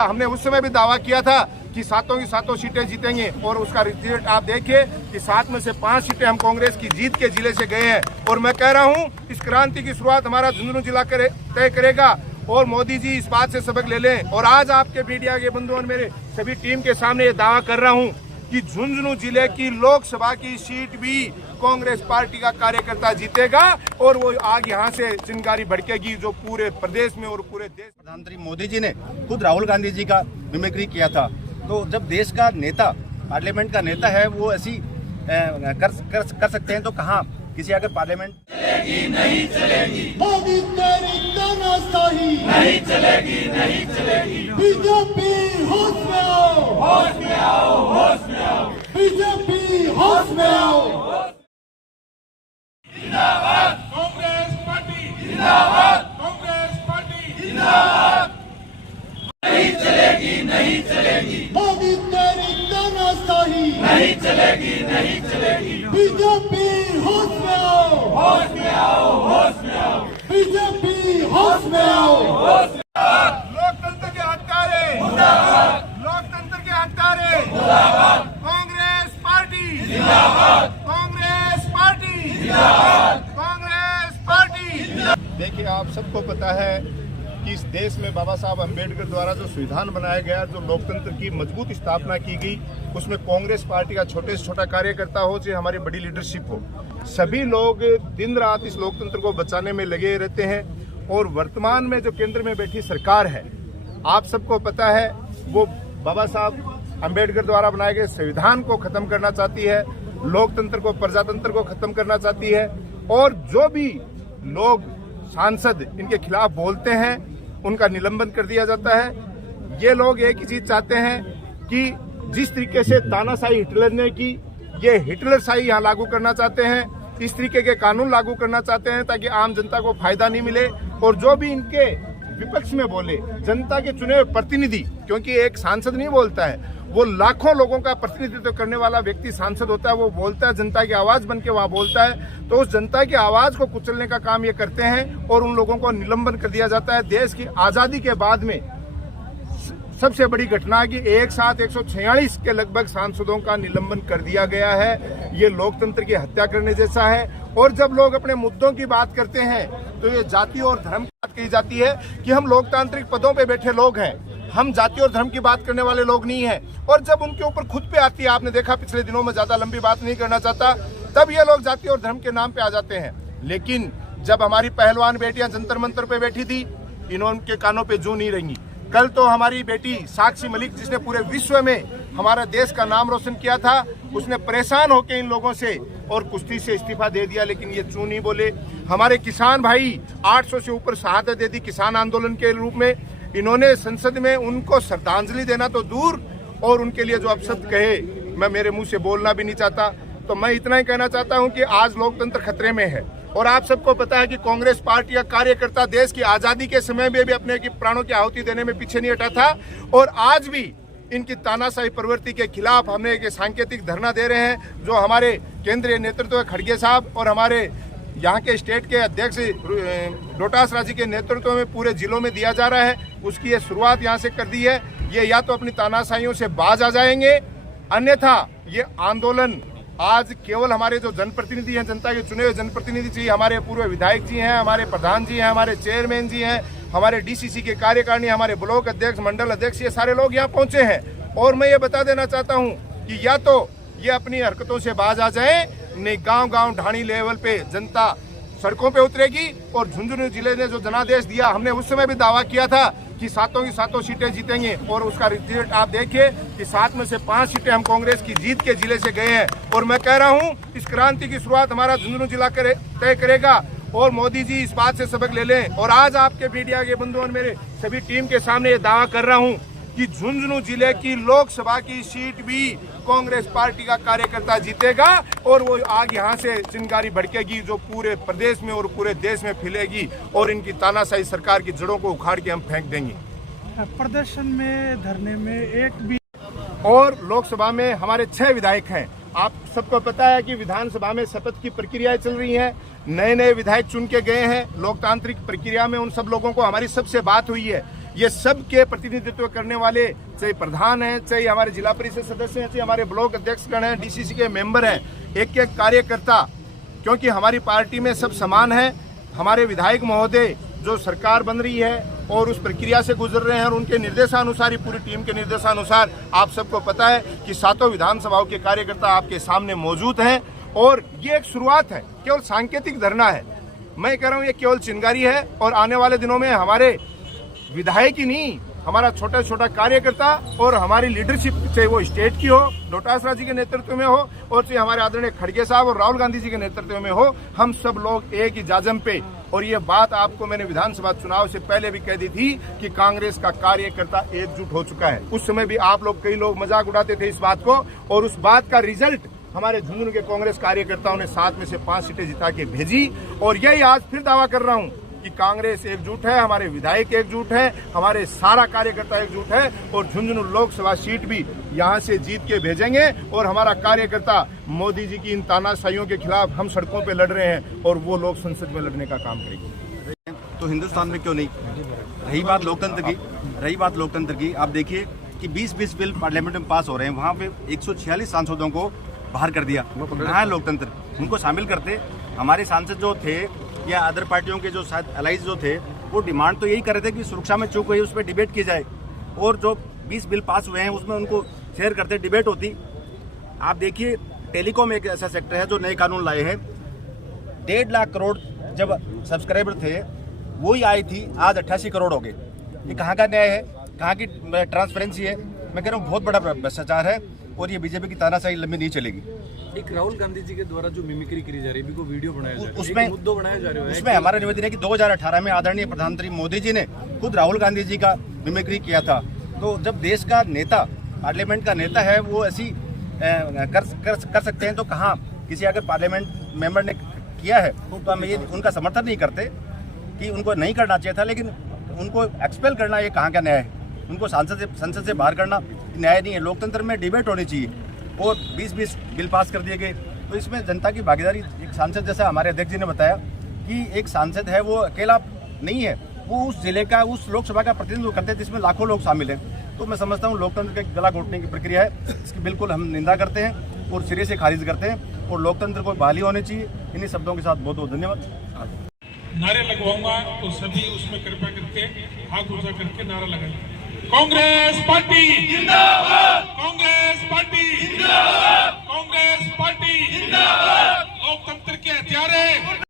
हमने उस समय भी दावा किया था कि सातों की सातों सीटें जीतेंगे और उसका रिजल्ट आप देखिए कि 7 में से 5 सीटें हम कांग्रेस की जीत के जिले से गए हैं। और मैं कह रहा हूं इस क्रांति की शुरुआत हमारा झुंझुनू जिला तय करेगा और मोदी जी इस बात से सबक ले लें। और आज आपके मीडिया के बंधु और मेरे सभी टीम के सामने ये दावा कर रहा हूं कि झुंझुनू जिले की लोकसभा की सीट भी कांग्रेस पार्टी का कार्यकर्ता जीतेगा और वो आग यहाँ से चिंगारी भड़केगी जो पूरे प्रदेश में और पूरे देश। प्रधानमंत्री मोदी जी ने खुद राहुल गांधी जी का मिमिक्री किया था। तो जब देश का नेता, पार्लियामेंट का नेता है, वो ऐसी कर सकते हैं तो कहाँ किसी अगर पार्लियामेंट चलेगी नहीं चलेगी, मोदी तेरी तानाशाही नहीं चलेगी नहीं चलेगी। बीजेपी होश में आओ, होश में आओ, होश में आओ। बीजेपी होश में आओ। जिंदाबाद कांग्रेस पार्टी, जिंदाबाद कांग्रेस पार्टी, जिंदाबाद। नहीं चलेगी नहीं चलेगी, मोदी तेरी तानाशाही नहीं चलेगी नहीं चलेगी। बीजेपी होश में आओ, होश में आओ, होश में आओ। बीजेपी होश में आओ। लोकतंत्र के हत्यारे जिंदाबाद, लोकतंत्र के हत्यारे जिंदाबाद कांग्रेस पार्टी, जिंदाबाद, कांग्रेस पार्टी, जिंदाबाद, कांग्रेस पार्टी। देखिए आप सबको पता है कि इस देश में बाबा साहब अम्बेडकर द्वारा जो संविधान बनाया गया, जो लोकतंत्र की मजबूत स्थापना की गई, उसमें कांग्रेस पार्टी का छोटे से छोटा कार्यकर्ता हो चाहे हमारी बड़ी लीडरशिप हो, सभी लोग दिन रात इस लोकतंत्र को बचाने में लगे रहते हैं। और वर्तमान में जो केंद्र में बैठी सरकार है, आप सबको पता है, वो बाबा साहब अम्बेडकर द्वारा बनाए गए संविधान को खत्म करना चाहती है, लोकतंत्र को, प्रजातंत्र को खत्म करना चाहती है। और जो भी लोग सांसद इनके खिलाफ बोलते हैं उनका निलंबन कर दिया जाता है। ये लोग एक ही चीज चाहते हैं कि जिस तरीके से तानाशाही हिटलर ने की, ये हिटलर शाही यहाँ लागू करना चाहते हैं। इस तरीके के कानून लागू करना चाहते हैं ताकि आम जनता को फायदा नहीं मिले। और जो भी इनके विपक्ष में बोले, जनता के चुने हुए प्रतिनिधि, क्योंकि एक सांसद नहीं बोलता है, वो लाखों लोगों का प्रतिनिधित्व करने वाला व्यक्ति सांसद होता है, वो बोलता है, जनता की आवाज बन के वहाँ बोलता है। तो उस जनता की आवाज को कुचलने का काम ये करते हैं और उन लोगों को निलंबन कर दिया जाता है। देश की आजादी के बाद में सबसे बड़ी घटना कि एक साथ 146 के लगभग सांसदों का निलंबन कर दिया गया है। ये लोकतंत्र की हत्या करने जैसा है। और जब लोग अपने मुद्दों की बात करते हैं तो ये जाति और धर्म की बात कही जाती है कि हम लोकतांत्रिक पदों पे बैठे लोग हैं, हम जाति और धर्म की बात करने वाले लोग नहीं हैं। और जब उनके ऊपर खुद पे आती है, आपने देखा पिछले दिनों में, ज्यादा लंबी बात नहीं करना चाहता, तब ये लोग जाति और धर्म के नाम पे आ जाते हैं। लेकिन जब हमारी पहलवान बेटियां जंतर मंतर पे बैठी थी, इन्होंने कानों पे जू नहीं रेंगी। कल तो हमारी बेटी साक्षी मलिक, जिसने पूरे विश्व में हमारा देश का नाम रोशन किया था, उसने परेशान होकर इन लोगों से और कुश्ती से इस्तीफा दे दिया, लेकिन ये चू नहीं बोले। हमारे किसान भाई 800 से ऊपर शहादत दे दी किसान आंदोलन के रूप में। इन्होंने संसद में उनको श्रद्धांजलि देना तो दूर, और उनके लिए जो अपशब्द कहे, मैं मेरे मुंह से बोलना भी नहीं चाहता। तो मैं इतना ही कहना चाहता हूं कि आज लोकतंत्र खतरे में है। और आप सबको पता है कि कांग्रेस पार्टी का कार्यकर्ता देश की आजादी के समय में भी अपने की प्राणों की आहुति देने में पीछे नहीं हटा था। और आज भी इनकी तानाशाही प्रवृत्ति के खिलाफ हमने एक सांकेतिक धरना दे रहे हैं, जो हमारे केंद्रीय नेतृत्व है खड़गे साहब और हमारे यहाँ के स्टेट के अध्यक्ष रोहतास राजी के नेतृत्व में पूरे जिलों में दिया जा रहा है। उसकी ये शुरुआत यहाँ से कर दी है। ये या तो अपनी तानाशाहियों से बाज आ जाएंगे, अन्यथा ये आंदोलन आज केवल हमारे जो जनप्रतिनिधि हैं, जनता के चुने हुए जनप्रतिनिधि जी, हमारे पूर्व विधायक जी हैं, हमारे प्रधान जी हैं, हमारे चेयरमैन जी हैं, हमारे डीसीसी के कार्यकारिणी, हमारे ब्लॉक अध्यक्ष, मंडल अध्यक्ष, ये सारे लोग यहाँ पहुंचे हैं। और मैं ये बता देना चाहता हूँ कि या तो ये अपनी हरकतों से बाज आ जाए, नहीं गांव-गांव ढाणी लेवल पे जनता सड़कों पे उतरेगी। और झुंझुनू जिले ने जो जनादेश दिया, हमने उस समय भी दावा किया था कि सातों की सातों सीटें जीतेंगे और उसका रिजल्ट आप देखिए कि 7 में से 5 सीटें हम कांग्रेस की जीत के जिले से गए हैं। और मैं कह रहा हूं इस क्रांति की शुरुआत हमारा झुंझुनू जिला तय करेगा और मोदी जी इस बात से सबक ले लें। और आज आपके मीडिया के बंधु और मेरे सभी टीम के सामने ये दावा कर रहा हूं कि झुंझुनू जिले की लोकसभा की सीट भी कांग्रेस पार्टी का कार्यकर्ता जीतेगा और वो आग यहाँ से चिंगारी भड़केगी जो पूरे प्रदेश में और पूरे देश में फैलेगी और इनकी तानाशाही सरकार की जड़ों को उखाड़ के हम फेंक देंगे। प्रदर्शन में, धरने में एक भी और लोकसभा में हमारे 6 विधायक हैं। आप सबको पता है कि विधानसभा में शपथ की प्रक्रियाएं चल रही हैं, नए नए विधायक चुन के गए हैं। लोकतांत्रिक प्रक्रिया में उन सब लोगों को हमारी सबसे बात हुई है। ये सब के प्रतिनिधित्व करने वाले, चाहे प्रधान हैं, चाहे हमारे जिला परिषद सदस्य हैं, चाहे हमारे ब्लॉक अध्यक्षगण हैं, डीसीसी के मेंबर हैं, एक एक कार्यकर्ता, क्योंकि हमारी पार्टी में सब समान है। हमारे विधायक महोदय जो सरकार बन रही है और उस प्रक्रिया से गुजर रहे हैं और उनके निर्देशानुसार ही, पूरी टीम के निर्देशानुसार आप सबको पता है कि 7 विधानसभाओं के कार्यकर्ता आपके सामने मौजूद हैं। और ये एक शुरुआत है, केवल सांकेतिक धरना है। मैं कह रहा हूँ ये केवल चिंगारी है और आने वाले दिनों में हमारे विधायक ही नहीं, हमारा छोटा छोटा कार्यकर्ता और हमारी लीडरशिप, चाहे वो स्टेट की हो, डोटासरा जी के नेतृत्व में हो, और चाहे हमारे आदरणीय खड़गे साहब और राहुल गांधी जी के नेतृत्व में हो, हम सब लोग एक ही जाजम पे। और ये बात आपको मैंने विधानसभा चुनाव से पहले भी कह दी थी कि कांग्रेस का कार्यकर्ता एकजुट हो चुका है। उस समय भी आप लोग, कई लोग मजाक उड़ाते थे इस बात को, और उस बात का रिजल्ट हमारे झुंझुनू के कांग्रेस कार्यकर्ताओं ने 7 में से 5 सीटें जिता के भेजी। और यही आज फिर दावा कर रहा हूँ कि कांग्रेस एकजुट है, हमारे विधायक एकजुट है, हमारे सारा कार्यकर्ता एकजुट है, और झुंझुनू लोकसभा सीट भी यहां से जीत के भेजेंगे। और हमारा कार्यकर्ता मोदी जी की इन तानाशाहियों के खिलाफ हम सड़कों पे लड़ रहे हैं और वो लोग संसद में लड़ने का काम करेंगे। तो हिंदुस्तान में क्यों नहीं? रही बात लोकतंत्र की, आप देखिए कि 20-20 बिल पार्लियामेंट में पास हो रहे हैं, वहाँ पे 146 सांसदों को बाहर कर दिया। कहाँ है लोकतंत्र? उनको शामिल करते। हमारे सांसद जो थे या अदर पार्टियों के जो शायद अलाइज जो थे, वो डिमांड तो यही कर रहे थे कि सुरक्षा में चूक हुई, उस पर डिबेट की जाए, और जो 20 बिल पास हुए हैं उसमें उनको शेयर करते, डिबेट होती। आप देखिए टेलीकॉम एक ऐसा सेक्टर है जो नए कानून लाए हैं। 1.5 लाख करोड़ जब सब्सक्राइबर थे वही आई थी, आज 88 करोड़ हो गए। ये कहाँ का न्याय है? कहाँ की ट्रांसपेरेंसी है? मैं कह रहा हूँ बहुत बड़ा भ्रष्टाचार है, और ये बीजेपी की तानाशाही लंबी नहीं चलेगी। एक राहुल गांधी जी के द्वारा जो मिमिक्री करी जा रही है, वीडियो बनाया जा रहा है, उसमें मुद्दों बनाया जा रहा है, उसमें हमारा निवेदन है कि 2018 में आदरणीय प्रधानमंत्री मोदी जी ने खुद राहुल गांधी जी का मिमिक्री किया था। तो जब देश का नेता, पार्लियामेंट का नेता है, वो ऐसी कर सकते हैं, तो कहाँ किसी अगर पार्लियामेंट मेंबर ने किया है तो हम ये उनका समर्थन नहीं करते कि उनको नहीं करना चाहिए था, लेकिन उनको एक्सपेल करना ये कहाँ का न्याय है? उनको संसद से बाहर करना न्याय नहीं है। लोकतंत्र में डिबेट होनी चाहिए, और 20-20 बिल पास कर दिए गए। तो इसमें जनता की भागीदारी, एक सांसद जैसा हमारे अध्यक्ष जी ने बताया कि एक सांसद है वो अकेला नहीं है, वो उस जिले का, उस लोकसभा का प्रतिनिधित्व करते हैं जिसमें लाखों लोग शामिल हैं। तो मैं समझता हूँ लोकतंत्र के गला घोटने की प्रक्रिया है, इसकी बिल्कुल हम निंदा करते हैं और सिरे से खारिज करते हैं, और लोकतंत्र को बहाली होनी चाहिए। इन्हीं शब्दों के साथ बहुत बहुत धन्यवाद। नारे लगवाऊंगा तो सभी उसमें कृपया करके हाथ ऊंचा करके नारा लगाइए। कांग्रेस पार्टी जिंदाबाद, कांग्रेस पार्टी जिंदाबाद, कांग्रेस पार्टी जिंदाबाद। लोकतंत्र के हत्यारे